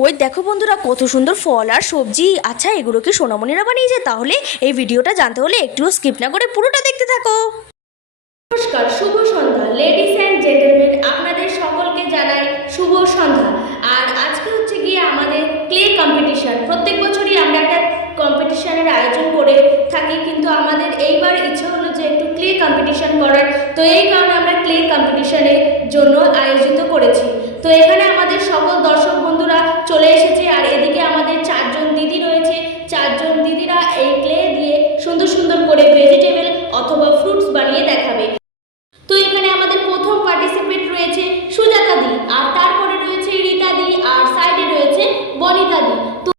ওই দেখো বন্ধুরা, কত সুন্দর ফল আর সবজি। আচ্ছা এগুলো কি সোনামণিরা বানিয়েছে তাহলে এই ভিডিওটা জানতে হলে একটুও স্কিপ না করে পুরোটা দেখতে থাকো। নমস্কার, শুভ সন্ধ্যা। লেডিস অ্যান্ড জেন্টলম্যান আপনাদের সকলকে জানাই শুভ সন্ধ্যা। আর আজকে হচ্ছে গিয়ে আমাদের ক্লে কম্পিটিশন প্রত্যেক বছরই আমরা একটা কম্পিটিশনের আয়োজন করে থাকি, কিন্তু আমাদের এইবার ইচ্ছে হলো যে একটু ক্লে কম্পিটিশন করার। তো এই কারণে আমরা ক্লে কম্পিটিশনের জন্য আয়োজিত করেছি। তো এখানে আমাদের সকল দর্শক বন্ধুরা চলে এসেছে আর এদিকে আমাদের চারজন দিদি রয়েছে চারজন দিদিরা এই ক্লে দিয়ে সুন্দর সুন্দর করে ভেজিটেবল অথবা ফ্রুটস বানিয়ে দেখাবে তো এখানে আমাদের প্রথম পার্টিসিপেট রয়েছে সুজাতা দি আর তারপরে রয়েছে রীতা দি আর সাইডে রয়েছে বনিতা দি তো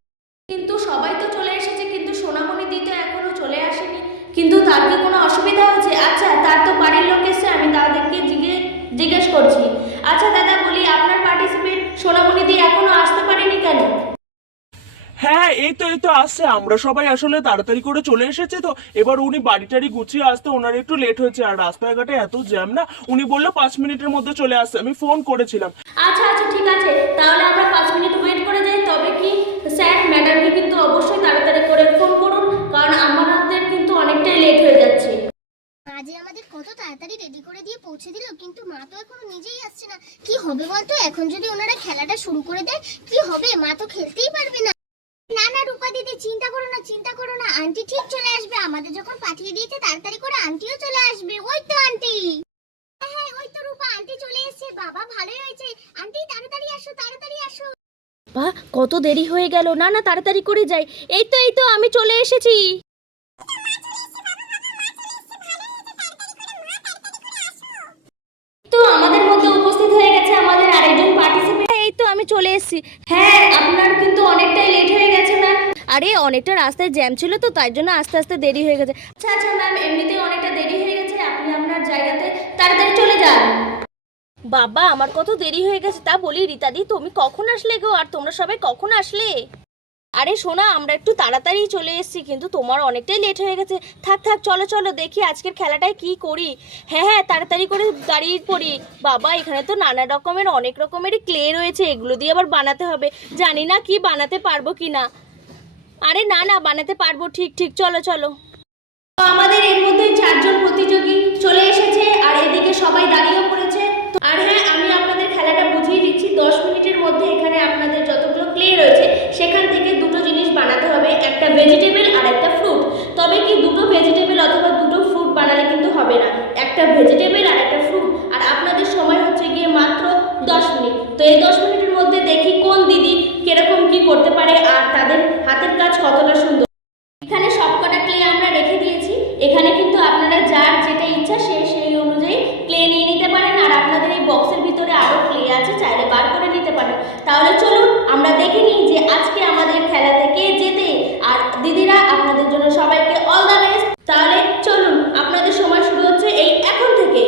কিন্তু সবাই তো চলে এসেছে কিন্তু সোনামণি দি তো এখনও চলে আসেনি কিন্তু তার কি কোনো অসুবিধা হয়েছে আচ্ছা তার তো বাড়ির লোক এসছে আমি তাদেরকে জিজ্ঞেস জিজ্ঞেস করছি আচ্ছা দাদা বলি আপনার পার্টিসিপেট সোনামণি দি এখনও আসতে পারেনি কেন হ্যাঁ এই তো এই তো আসছে। আমরা সবাই আসলে তাড়াতাড়ি করে চলে এসেছে তো। এবার উনি বাড়ি টাড়ি গুছিয়ে আসতে ওনার একটু লেট হয়েছে। আর রাস্তাঘাটে এত জ্যাম না উনি বলল পাঁচ মিনিটের মধ্যে চলে আসছে। আমি ফোন করেছিলাম। আচ্ছা আচ্ছা ঠিক আছে। তাহলে আমরা পাঁচ মিনিট ওয়েট করে যাই। তবে কি স্যার ম্যাডামকে কিন্তু অবশ্যই তাড়াতাড়ি করে ফোন করুন। কারণ আমাদের কিন্তু অনেকটাই লেট হয়ে যাচ্ছে। আজে আমাদের কত তাড়াতাড়ি রেডি করে দিয়ে পৌঁছে দিল কিন্তু মা তো এখনও নিজেই আসছে না। কি হবে বলতো? এখন যদি ওনারা খেলাটা শুরু করে দেয় কি হবে? মা তো খেলতেই পারবে না। না না রূপা দিদি চিন্তা করো না চিন্তা করো না। আন্টি ঠিক চলে আসবে। আমাদের যখন পাঠিয়ে দিয়েছে তাড়াতাড়ি করে আন্টিও চলে আসবে। ওই তো আন্টি। হ্যাঁ হ্যাঁ, ওই তো রূপা। আন্টি চলে এসেছে। বাবা ভালোই হয়েছে। আন্টি তাড়াতাড়ি আসো তাড়াতাড়ি আসো। বা কত দেরি হয়ে গেল। না না তাড়াতাড়ি করে যাই। এই তো এই তো আমি চলে এসেছি। আমি চলে এসেছি। হ্যাঁ আপনার কিন্তু অনেকটাই লেট হয়ে গেছে ম্যাম আরে অনেকটা রাস্তায় জ্যাম ছিল তো তাই জন্য আস্তে আস্তে দেরি হয়ে গেছে। আচ্ছা আচ্ছা ম্যাম এমনিতেই অনেকটা দেরি হয়ে গেছে। আপনি আপনার জায়গাতে তাড়াতাড়ি চলে যান। বাবা আমার কত দেরি হয়ে গেছে তা বলি রিতাদি তুমি কখন আসলে গো? আর তোমরা সবাই কখন আসলে? আরে শোনা আমরা একটু তাড়াতাড়ি চলে এসেছি, কিন্তু তোমার অনেকটাই লেট হয়ে গেছে। থাক থাক, চলো চলো, দেখি আজকের খেলাটায় কি করি। হ্যাঁ হ্যাঁ তাড়াতাড়ি করে দাঁড়িয়ে পড়ি। বাবা, এখানে তো নানা রকমের, অনেক রকমেরই ক্লে রয়েছে, এগুলো দিয়ে আবার বানাতে হবে। জানি না কি বানাতে পারব কি না আরে না না, বানাতে পারব, ঠিক ঠিক, চলো চলো। আমাদের এর মধ্যে চারজন প্রতিযোগী চলে এসেছে, আর এদিকে সবাই দাঁড়িয়েও পড়েছে। আর হ্যাঁ আমি আপনাদের খেলাটা বুঝিয়ে দিচ্ছি, দশ মিনিটের মধ্যে এখানে আপনাদের যতগুলো ক্লে রয়েছে সেখান থেকে দুটো জিনিস বানাতে হবে একটা ভেজিটেবল আর একটা ফ্রুট। তবে কি দুটো ভেজিটেবল অথবা দুটো ফ্রুট বানালে কিন্তু হবে না। একটা ভেজিটেবল আর একটা ফ্রুট। আর আপনাদের সময় হচ্ছে গিয়ে মাত্র দশ মিনিট। তো এই দশ মিনিটের মধ্যে দেখি কোন দিদি কীরকম কি করতে পারে আর তাদের হাতের কাজ কতটা সুন্দর এখানে সবকটা ক্লে আমরা রেখে দিয়েছি এখানে কিন্তু আপনারা যার যেটা ইচ্ছা সে সেই অনুযায়ী ক্লে নিয়ে নিতে পারেন আর আপনাদের এই বক্সের ভিতরে আরও ক্লে আছে চাইলে বার করে নিতে পারেন তাহলে চলুন আমরা দেখে নিই যে আজকে আমাদের খেলাতে কে জেতে আর দিদিরা আপনাদের জন্য সবাইকে অল দ্য বেস্ট তাহলে চলুন আপনাদের সময় শুরু হচ্ছে এই এখন থেকে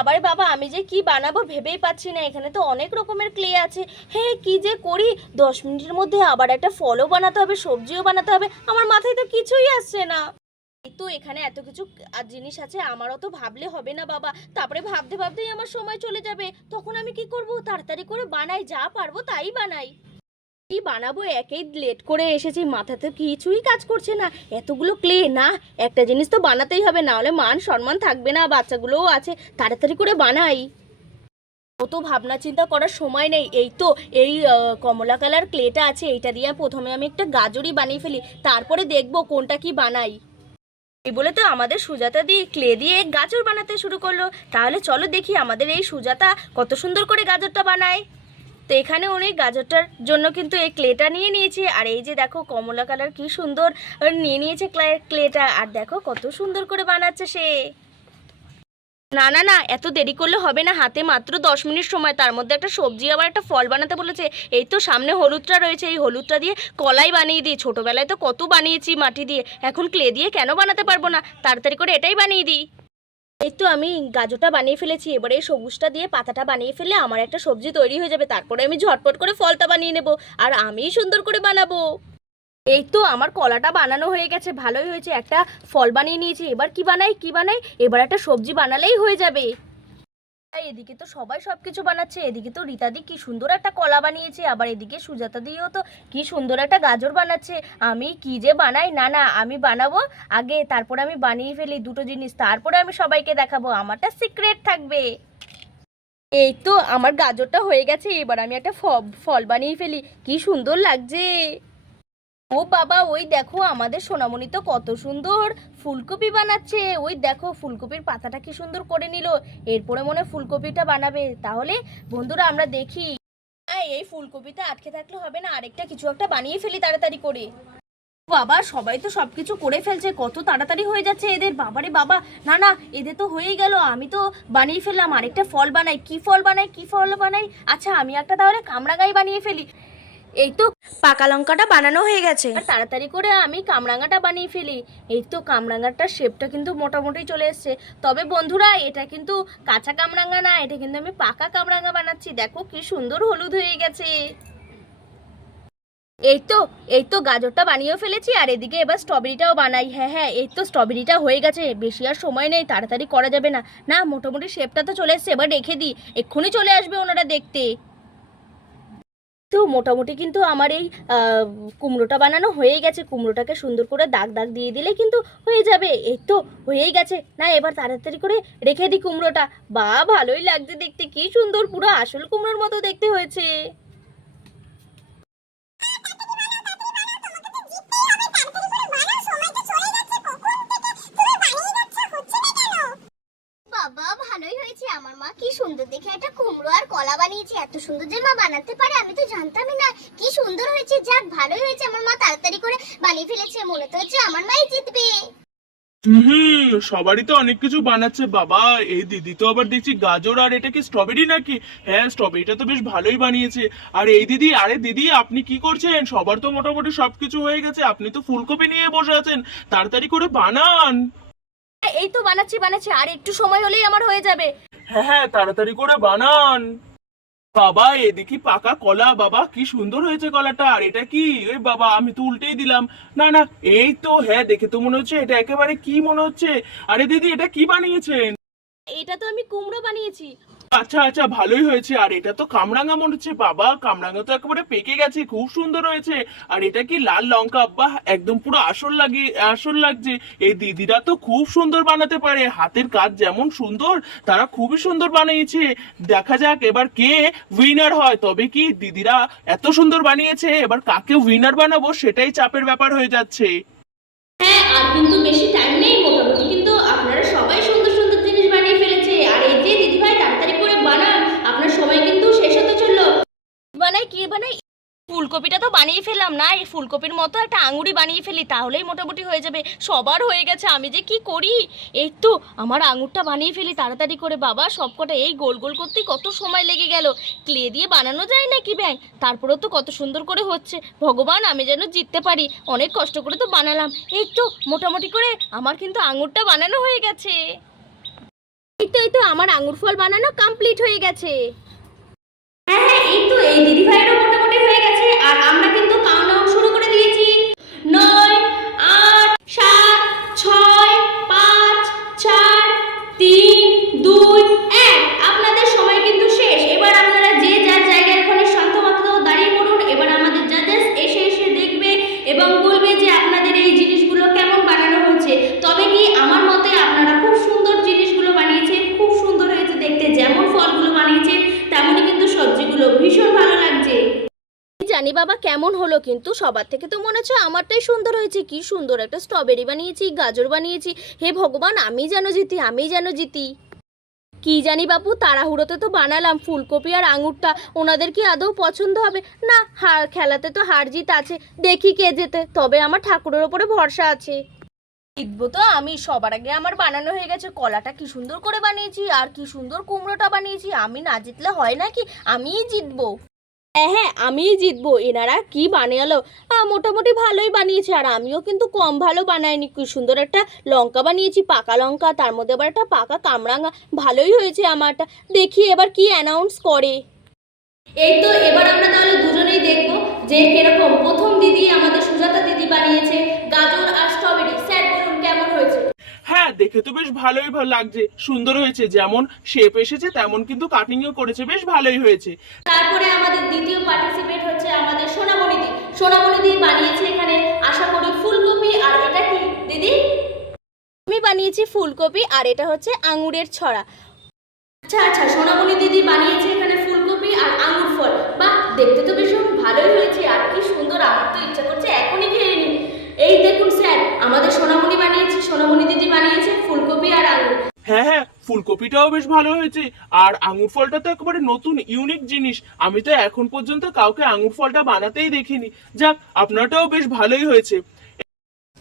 আবার বাবা, আমি যে কি বানাবো ভেবেই পাচ্ছি না। এখানে তো অনেক রকমের ক্লে আছে। হ্যাঁ কি যে করি? দশ মিনিটের মধ্যে আবার একটা ফলও বানাতে হবে, সবজিও বানাতে হবে। আমার মাথায় তো কিছুই আসছে না। তো এখানে এত কিছু জিনিস আছে, আমারও তো ভাবলে হবে না বাবা। তারপরে ভাবতে, ভাবতেই আমার সময় চলে যাবে। তখন আমি কি করব? তাড়াতাড়ি করে বানাই, যা পারব তাই বানাই। কি বানাবো? একেই লেট করে এসেছি, মাথাতে কিছুই কাজ করছে না। এতগুলো ক্লে না, একটা জিনিস তো বানাতেই হবে, না হলে মান সম্মান থাকবে না, বাচ্চাগুলোও আছে, তাড়াতাড়ি করে বানাই। অত ভাবনা চিন্তা করার সময় নেই, এই তো, এই কমলা কালার ক্লেটা আছে, এইটা দিয়ে প্রথমে আমি একটা গাজরই বানিয়ে ফেলি, তারপরে দেখব কোনটা কি বানাই। এই বলে তো আমাদের সুজাতা দিয়ে ক্লে দিয়ে গাজর বানাতে শুরু করল। তাহলে চলো দেখি আমাদের এই সুজাতা কত সুন্দর করে গাজরটা বানায়। তো এখানে উনি গাজরটার জন্য কিন্তু এই ক্লেটা নিয়ে নিয়েছে। আর এই যে দেখো কমলা কালার কি সুন্দর নিয়ে নিয়েছে ক্লে- ক্লেটা। আর দেখো কত সুন্দর করে বানাচ্ছে সে। না না না, এত দেরি করলে হবে না। হাতে মাত্র দশ মিনিট সময়, তার মধ্যে একটা সবজি, আবার একটা ফল বানাতে বলেছে। এই তো সামনে হলুদটা রয়েছে, এই হলুদটা দিয়ে কলাই বানিয়ে দিই। ছোটোবেলায় তো কত বানিয়েছি মাটি দিয়ে, এখন ক্লে দিয়ে কেন বানাতে পারব না? তাড়াতাড়ি করে এটাই বানিয়ে দিই। এই তো আমি গাজরটা বানিয়ে ফেলেছি, এবারে এই সবুজটা দিয়ে পাতাটা বানিয়ে ফেলে আমার একটা সবজি তৈরি হয়ে যাবে, তারপরে আমি ঝটপট করে ফলটা বানিয়ে নেব আর আমি সুন্দর করে বানাবো। এই তো আমার কলাটা বানানো হয়ে গেছে, ভালোই হয়েছে, একটা ফল বানিয়ে নিয়েছি, এবার কি বানাই কি বানাই, এবার একটা সবজি বানালেই হয়ে যাবে। এদিকে তো সবাই সবকিছু বানাচ্ছে, এদিকে তো রীতাদি কি সুন্দর একটা কলা বানিয়েছে, আবার এদিকে সুজাতা দিয়েও তো কি সুন্দর একটা গাজর বানাচ্ছে। আমি কি যে বানাই? না না, আমি বানাবো। আগে তারপর আমি বানিয়ে ফেলি দুটো জিনিস, তারপরে আমি সবাইকে দেখাবো। আমারটা সিক্রেট থাকবে। এই তো আমার গাজরটা হয়ে গেছে, এবার আমি একটা ফল বানিয়ে ফেলি। কি সুন্দর লাগছে। ও বাবা ওই দেখো আমাদের সোনামণি তো কত সুন্দর ফুলকপি বানাচ্ছে। ওই দেখো ফুলকপির পাতাটা কি সুন্দর করে নিল। এরপরে মনে ফুলকপিটা বানাবে। তাহলে বন্ধুরা আমরা দেখি। এই, ফুলকপিটা আটকে থাকলে হবে না আরেকটা কিছু একটা বানিয়ে ফেলি তাড়াতাড়ি করে। বাবা সবাই তো সবকিছু করে ফেলছে কত তাড়াতাড়ি হয়ে যাচ্ছে এদের। বাবারে বাবা না না এদের তো হয়েই গেল আমি তো বানিয়ে ফেললাম আরেকটা ফল বানাই। কি ফল বানাই কি ফল বানাই? আচ্ছা আমি একটা তাহলে কামরাঙাই বানিয়ে ফেলি। এই তো পাকা লঙ্কাটা বানানো হয়ে গেছে। আর তাড়াতাড়ি করে আমি কামরাঙাটা বানিয়ে ফেলি। এই তো কামরাঙাটার শেপটা কিন্তু মোটামুটি চলে এসছে। তবে বন্ধুরা, এটা কিন্তু কাঁচা কামরাঙা না, এটা কিন্তু আমি পাকা কামরাঙা বানাচ্ছি। দেখো কি সুন্দর হলুদ হয়ে গেছে। এই তো এই তো গাজরটা বানিয়েও ফেলেছি, আর এদিকে এবার স্ট্রবেরিটাও বানাই। হ্যাঁ হ্যাঁ এই তো স্ট্রবেরিটা হয়ে গেছে। বেশি আর সময় নেই, তাড়াতাড়ি করা যাবে না। না, মোটামুটি শেপটা তো চলে এসছে, এবার রেখে দিই। এক্ষুনি চলে আসবে ওনারা দেখতে। তো মোটামুটি কিন্তু আমার এই কুমড়োটা বানানো হয়ে গেছে। কুমড়োটাকে সুন্দর করে দাগ দাগ দিয়ে দিলে কিন্তু হয়ে যাবে। এই তো হয়েই গেছে। না, এবার তাড়াতাড়ি করে রেখে দিই কুমড়োটা। বা, ভালোই লাগছে দেখতে। কি সুন্দর পুরো আসল কুমড়োর মতো দেখতে হয়েছে। সুন্দর দেখে একটা কুমড়ো আর কলা বানিয়েছে এত সুন্দর যে মা বানাতে পারে আমি তো জানতামই না। কি সুন্দর হয়েছে যাক ভালোই হয়েছে আমার মা তাড়াতাড়ি করে বানিয়ে ফেলেছে মনে তো হচ্ছে আমার মাই জিতবে। হুম সবারই তো অনেক কিছু বানাচ্ছে বাবা এই দিদি তো আবার দেখছি গাজর আর এটা কি স্ট্রবেরি নাকি? হ্যাঁ স্ট্রবেরিটা তো বেশ ভালোই বানিয়েছে। আর এই দিদি আরে দিদি আপনি কি করছেন? সবার তো মোটামুটি সবকিছু হয়ে গেছে আপনি তো ফুলকপি নিয়ে বসে আছেন তাড়াতাড়ি করে বানান। এই তো বানাচ্ছি বানাচ্ছি আর একটু সময় হলেই আমার হয়ে যাবে। হ্যাঁ হ্যাঁ তাড়াতাড়ি করে বানান। বাবা, এদিকে পাকা কলা, বাবা, কি সুন্দর হয়েছে কলাটা। আর এটা কি? ওই বাবা, আমি তো উল্টেই দিলাম। না না, এই তো হ্যাঁ দেখে তো মনে হচ্ছে এটা একেবারে কি মনে হচ্ছে? আরে দিদি, এটা কি বানিয়েছেন? এটা তো আমি কুমড়ো বানিয়েছি। আচ্ছা আচ্ছা ভালোই হয়েছে। আর এটা তো কামরাঙা মনে হচ্ছে। বাবা, কামরাঙা তো একেবারে পেকে গেছে, খুব সুন্দর হয়েছে। আর এটা কি লাল লঙ্কা? বাহ, একদম পুরো আসল লাগে, আসল লাগছে। এই দিদিরা তো খুব সুন্দর বানাতে পারে। হাতের কাজ যেমন সুন্দর, তারা খুবই সুন্দর বানিয়েছে। দেখা যাক এবার কে উইনার হয়। তবে কি দিদিরা এত সুন্দর বানিয়েছে, এবার কাকে উইনার বানাবো সেটাই চাপের ব্যাপার হয়ে যাচ্ছে। হ্যাঁ আর কিন্তু বেশি টাইম নেই মোটামুটি কিন্তু আপনারা সবাই সুন্দর সুন্দর জিনিস বানিয়ে ফেলেছে আর এই যে দিদিভাই তাড়াতাড়ি করে বানান আপনার সময় কিন্তু শেষ হতে চলল বানাই, কি বানাই? ফুলকপিটা তো বানিয়ে ফেললাম না, এই ফুলকপির মতো একটা আঙুরি বানিয়ে ফেলি, তাহলেই মোটামুটি হয়ে যাবে। সবার হয়ে গেছে, আমি যে কি করি? এই তো, আমার আঙুরটা বানিয়ে ফেলি, তাড়াতাড়ি করে, বাবা, সবকটা, এই গোল গোল করতেই কত সময় লেগে গেল। ক্লে দিয়ে বানানো যায় না কি ব্যাং? তারপরেও তো কত সুন্দর করে হচ্ছে। ভগবান, আমি যেন জিততে পারি, অনেক কষ্ট করে তো বানালাম। এই তো, মোটামুটি করে আমার কিন্তু আঙুরটা বানানো হয়ে গেছে। এই তো এই তো, আমার আঙুর ফল বানানো কমপ্লিট হয়ে গেছে। হ্যাঁ হ্যাঁ এই তো এই দিদি মোটামুটি হয়ে গেছে আর আমরা কেমন হলো কিন্তু সবার থেকে তো মনে হচ্ছে আমারটাই সুন্দর হয়েছে। কি সুন্দর একটা স্ট্রবেরি বানিয়েছি, গাজর বানিয়েছি। হে ভগবান, আমি যেন জিতি, আমি যেন জিতি। কি জানি বাপু, তাড়াহুড়োতে তো বানালাম ফুলকপি আর আঙুরটা। ওনাদের কি আদৌ পছন্দ হবে? না, হার, খেলাতে তো হার জিত আছে। দেখি কে যেতে তবে আমার ঠাকুরের ওপরে ভরসা আছে। জিতবো তো আমি, সবার আগে আমার বানানো হয়ে গেছে। কলাটা কি সুন্দর করে বানিয়েছি, আর কি সুন্দর কুমড়োটা বানিয়েছি। আমি না জিতলে হয় নাকি? আমিই জিতবো। হ্যাঁ হ্যাঁ আমিই জিতবো। এনারা কি বানালো? আহ, মোটামুটি ভালোই বানিয়েছে। আর আমিও কিন্তু কম ভালো বানাইনি। কি সুন্দর একটা লঙ্কা বানিয়েছি পাকা লঙ্কা তার মধ্যে আবার একটা পাকা কামরাঙা। ভালোই হয়েছে আমারটা। দেখি এবার কি অ্যানাউন্স করে। এই তো এবার আমরা তাহলে দুজনেই দেখব যে কীরকম। প্রথম দিদি আমাদের সুজাতা দিদি বানিয়েছে। গাজর আর স্ট্রবেরি স্যার বলুন কেমন হয়েছে? হ্যাঁ দেখে তো বেশ ভালোই ভালো লাগছে। সুন্দর হয়েছে। যেমন শেপ এসেছে তেমন কিন্তু কাটিংও করেছে। বেশ ভালোই হয়েছে। তারপরে আমাদের দ্বিতীয় পার্টিসিপেট হচ্ছে আমাদের সোনামণিদি সোনামণিদি বানিয়েছে এখানে, আশা করি ফুলকপি, আর এটা কি? দিদি? আমি বানিয়েছি ফুলকপি, আর এটা হচ্ছে আঙুরের ছড়া। আচ্ছা আচ্ছা সোনামণি দিদি বানিয়েছে এখানে ফুলকপি আর আঙুর ফল। বাহ, দেখতে তো ভীষণ ভালোই হয়েছে, আর কি সুন্দর, আমার তো ইচ্ছা করছে, এখনই খেয়ে নিই। এই দেখুন স্যার, আমাদের সোনামণি বানিয়েছে, সোনামণি দিদি বানিয়েছে ফুলকপি আর আঙুর। হ্যাঁ হ্যাঁ ফুলকপিটাও বেশ ভালো হয়েছে। আর আঙুর ফলটা তো একেবারে নতুন ইউনিক জিনিস। আমি তো এখন পর্যন্ত কাউকে আঙুর ফলটা বানাতেই দেখিনি। যাক আপনারটাও বেশ ভালোই হয়েছে।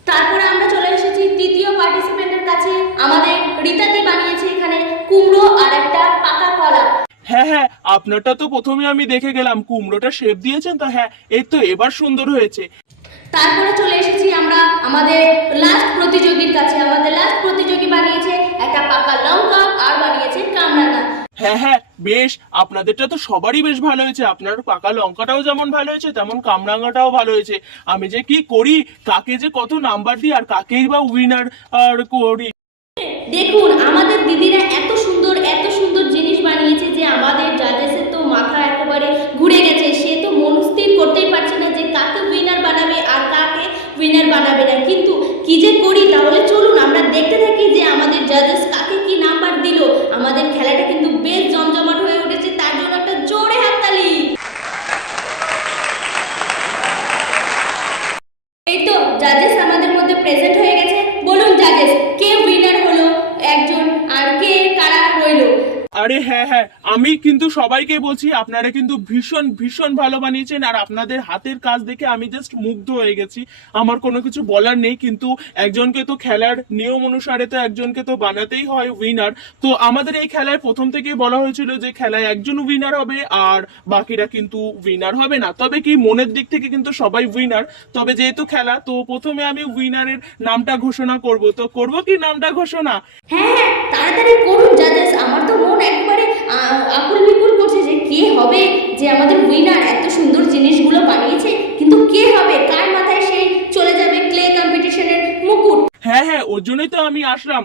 তারপরে আমরা চলে এসেছি তৃতীয় পার্টিসিপেন্টের কাছে। আমাদের রীতাদি বানিয়েছে এখানে কুমড়ো আর একটা পাকা কলা। হ্যাঁ হ্যাঁ আপনারটা তো প্রথমে আমি দেখে গেলাম। কুমড়োটা শেপ দিয়েছেন তো? হ্যাঁ এই তো এবার সুন্দর হয়েছে। তারপরে চলে এসেছি আমরা আমাদের লাস্ট প্রতিযোগীর কাছে। আমাদের লাস্ট প্রতিযোগী বানিয়েছে একটা পাকা লঙ্কা আর বানিয়েছে কামরাঙা। হ্যাঁ হ্যাঁ বেশ। আপনাদেরটা তো সবারই বেশ ভালো হয়েছে। আপনার পাকা লঙ্কাটাও যেমন ভালো হয়েছে তেমন কামরাঙাটাও ভালো হয়েছে। আমি যে কি করি কাকে যে কত নাম্বার দিই আর কাকেই বা উইনার আর করি? দেখুন আমাদের দিদিরা এত সুন্দর এত সুন্দর জিনিস বানিয়েছে যে আমাদের জাজেসের তো মাথা একেবারে ঘুরে গেছে সে তো মনস্থির করতেই পারছে না যে কাকে উইনার বানাবে আর কাকে উইনার বানাবে না। কিন্তু কি যে করি তাহলে চলুন, আমরা দেখতে থাকি যে আমাদের জাজেস কাকে কি নাম্বার দিল। আমাদের খেলাটা কিন্তু বেশ জমজমাট হয়ে উঠেছে, তার জন্য একটা জোরে হাততালি। এই তো জাজেস আমাদের মধ্যে প্রেজেন্ট হয়ে গেছে। বলুন জাজেস আরে হ্যাঁ হ্যাঁ আমি কিন্তু সবাইকে বলছি, আপনারা কিন্তু ভীষণ ভীষণ ভালো বানিয়েছেন, আর আপনাদের হাতের কাজ দেখে আমি জাস্ট মুগ্ধ হয়ে গেছি। আমার কোনো কিছু বলার নেই, কিন্তু একজনকে তো খেলার নিয়ম অনুসারে তো একজনকে তো বানাতেই হয় উইনার তো আমাদের এই খেলায় প্রথম থেকেই বলা হয়েছিল যে, খেলায় একজন উইনার হবে, আর বাকিরা কিন্তু উইনার হবে না। তবে কি মনের দিক থেকে কিন্তু সবাই উইনার তবে যেহেতু খেলা, তো প্রথমে আমি উইনারের নামটা ঘোষণা করব। তো করব কি নামটা ঘোষণা? হ্যাঁ হ্যাঁ তাড়াতাড়ি করুন তো মন একবারে আকুল বিকুল করছে যে কে হবে যে আমাদের উইনার এত সুন্দর জিনিসগুলো বানিয়েছে কিন্তু কে হবে? কার মাথায় সেই চলে যাবে ক্লে কম্পিটিশনের মুকুট? হ্যাঁ হ্যাঁ ওর জন্যই তো আমি আসলাম।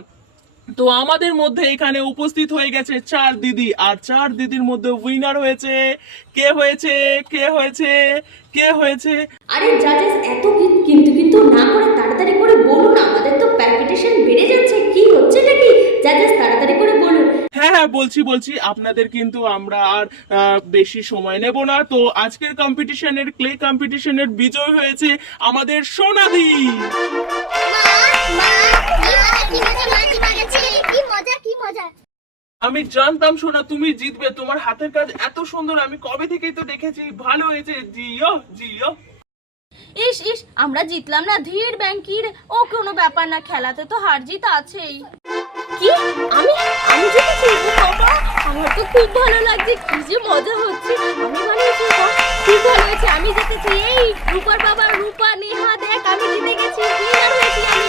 তো আমাদের মধ্যে এখানে উপস্থিত হয়ে গেছে চার দিদি আর চার দিদির মধ্যে উইনার হয়েছে। কে হয়েছে? কে হয়েছে? কে হয়েছে? আরে জাজেস এত কিন্তু কিন্তু না করে তাড়াতাড়ি করে বলুন আমাদের তো প্যাপিটেশন বেড়ে যাচ্ছে কি হচ্ছে নাকি? জাজেস তাড়াতাড়ি করে বলুন হ্যাঁ হ্যাঁ বলছি বলছি, আপনাদের কিন্তু আমরা আর বেশি সময় নেব না। তো আজকের কম্পিটিশনের ক্লে কম্পিটিশনের বিজয় হয়েছে আমাদের মজা আমি জানতাম সোনা, তুমি জিতবে। তোমার হাতের কাজ এত সুন্দর, আমি কবে থেকেই তো দেখেছি। ভালো হয়েছে। জিও জিও। ইস ইস, আমরা জিতলাম না। ধীর ব্যাংকির ও কোনো ব্যাপার না। খেলাতে তো হার জিত আছেই। কি? আমি আমি জিতেছি ও বাবা আমার তো খুব ভালো লাগছে কি যে মজা হচ্ছে। আমি বানিয়েছি বাহ, খুব ভালো হয়েছে আমি জিতেছি এই রূপার বাবা রূপা নেহা দেখ আমি জিতে গেছি উইনার হয়েছি আমি।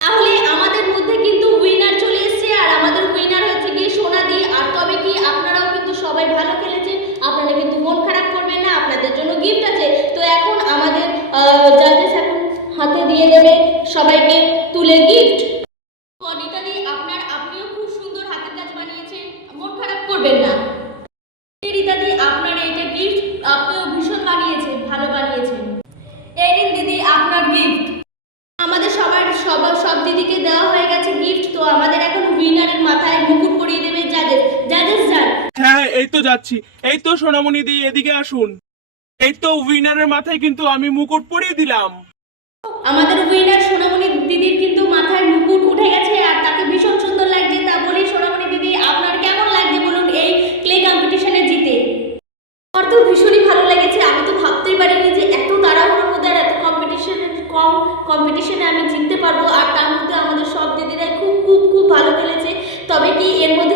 তাহলে আমাদের মধ্যে কিন্তু উইনার চলে এসেছে আর আমাদের উইনার হচ্ছে গিয়ে সোনাদি আর তবে কি আপনারাও কিন্তু সবাই ভালো খেলেছেন? আপনারা কিন্তু মন খারাপ করবেন না আপনাদের জন্য গিফট আছে। তো এখন আমাদের জাজেস এখন হাতে দিয়ে দেবে সবাইকে তুলে গিফট অনিতাদি আপনার আপনিও খুব সুন্দর হাতের কাজ বানিয়েছেন মন খারাপ করবেন না রিতাদি আপনার এইটা গিফট আপনিও ভীষণ বানিয়েছেন ভালো বানিয়েছেন এই নিন দিদি আপনার গিফট আমাদের সবার সব সব দিদিকে দেওয়া হয়ে গেছে গিফট তো আমাদের এখন উইনারের মাথায় মুকুট পরিয়ে দেবে জাজেস জাজেস যান হ্যাঁ এই তো যাচ্ছি। এই তো সোনামণি দি, এদিকে আসুন। এই তো উইনারের মাথায় কিন্তু আমি মুকুট পরিয়ে দিলাম। আমাদের উইনার সোনামণি দিদির কিন্তু মাথায় মুকুট উঠে গেছে আর তাকে ভীষণ সুন্দর লাগছে। তা বলি, সোনামণি দিদি, আপনার কেমন লাগছে বলুন এই ক্লে কম্পিটিশনে জিতে? আমার তো ভীষণই ভালো লেগেছে। আমি তো ভাবতেই পারিনি যে এত তাড়াহুড়োর মধ্যে আর এত কম্পিটিশনে কম কম্পিটিশনে আমি জিততে পারব। আর তার মধ্যে আমাদের সব দিদিরাই খুব খুব খুব ভালো খেলেছে। তবে কি এর মধ্যে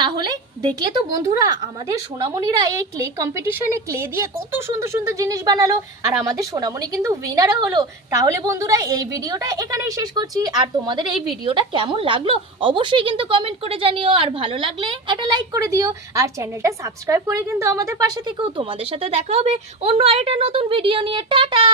তাহলে দেখলে তো বন্ধুরা, আমাদের সোনামণিরা এই ক্লে কম্পিটিশনে ক্লে দিয়ে কত সুন্দর সুন্দর জিনিস বানালো। আর আমাদের সোনামণি কিন্তু উইনারও হলো। তাহলে বন্ধুরা, এই ভিডিওটা এখানেই শেষ করছি। আর তোমাদের এই ভিডিওটা কেমন লাগল, অবশ্যই কিন্তু কমেন্ট করে জানিও। আর ভালো লাগলে একটা লাইক করে দিও। আর চ্যানেলটা সাবস্ক্রাইব করে কিন্তু আমাদের পাশে থেকেও তোমাদের সাথে দেখা হবে অন্য আরেকটা নতুন ভিডিও নিয়ে। টাটা!